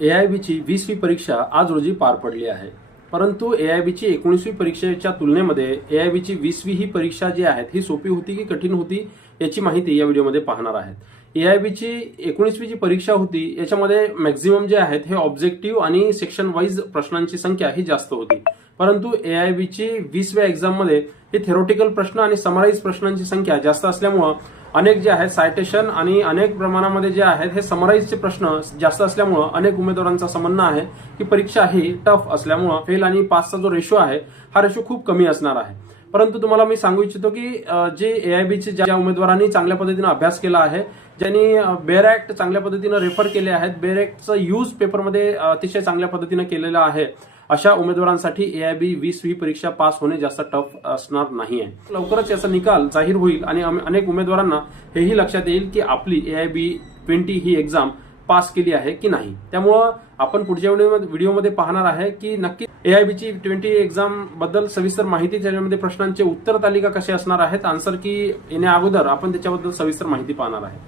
AIBची 20वी परीक्षा आज रोजी पार पडली आहे. परंतु AIBची 19वी परीक्षेच्या तुलनेमध्ये AIBची 20वी ही परीक्षा जी आहे ही सोपी होती की कठीण होती याची माहिती या व्हिडिओमध्ये पाहणार आहेत. AIBची 19वी जी परीक्षा होती याच्यामध्ये मॅक्झिमम जे आहेत हे ऑब्जेक्टिव्ह आणि सेक्शन वाईज प्रश्नांची संख्या ही जास्त होती. परंतु AIBची 20व्या एक्झाम मध्ये हे थेरोटिकल प्रश्न आणि समराईज प्रश्नांची संख्या जास्त असल्यामुळे अनेक जे आहेत सायटेशन आणि अनेक प्रमाणामध्ये जे आहेत हे समराईजचे प्रश्न जास्त असल्यामुळे अनेक उमेदवारांचं असं म्हणणं आहे की परीक्षा ही टफ असल्यामुळे फेल आणि पासचा जो रेशो आहे हा रेशो खूप कमी असणार आहे. परंतु तुम्हाला मी सांगू इच्छितो की जे AIBचे ज्या उमेदवारांनी चांगल्या पद्धतीने अभ्यास केला आहे, ज्यांनी बेअर ऍक्ट चांगल्या पद्धतीने रेफर केले आहेत, बेअर ऍक्टचा यूज पेपरमध्ये अतिशय चांगल्या पद्धतीने केलेला आहे, अशा उमेदवारांसाठी AIB 20वी परीक्षा पास होणे जास्त टफ असणार नाहीये. लवकरच याचा निकाल जाहीर होईल आणि अनेक उमेदवारांना हेही लक्षात येईल की आपली AIB 20 ही एक्झाम पास केली आहे की नाही. त्यामुळं आपण पुढच्या व्हिडिओमध्ये पाहणार आहे की नक्की AIBची 20 एक्झाम बद्दल सविस्तर माहिती, त्याच्यामध्ये प्रश्नांचे उत्तर तालिका कसे असणार आहेत, आन्सर की येण्या अगोदर आपण त्याच्याबद्दल सविस्तर माहिती पाहणार आहे.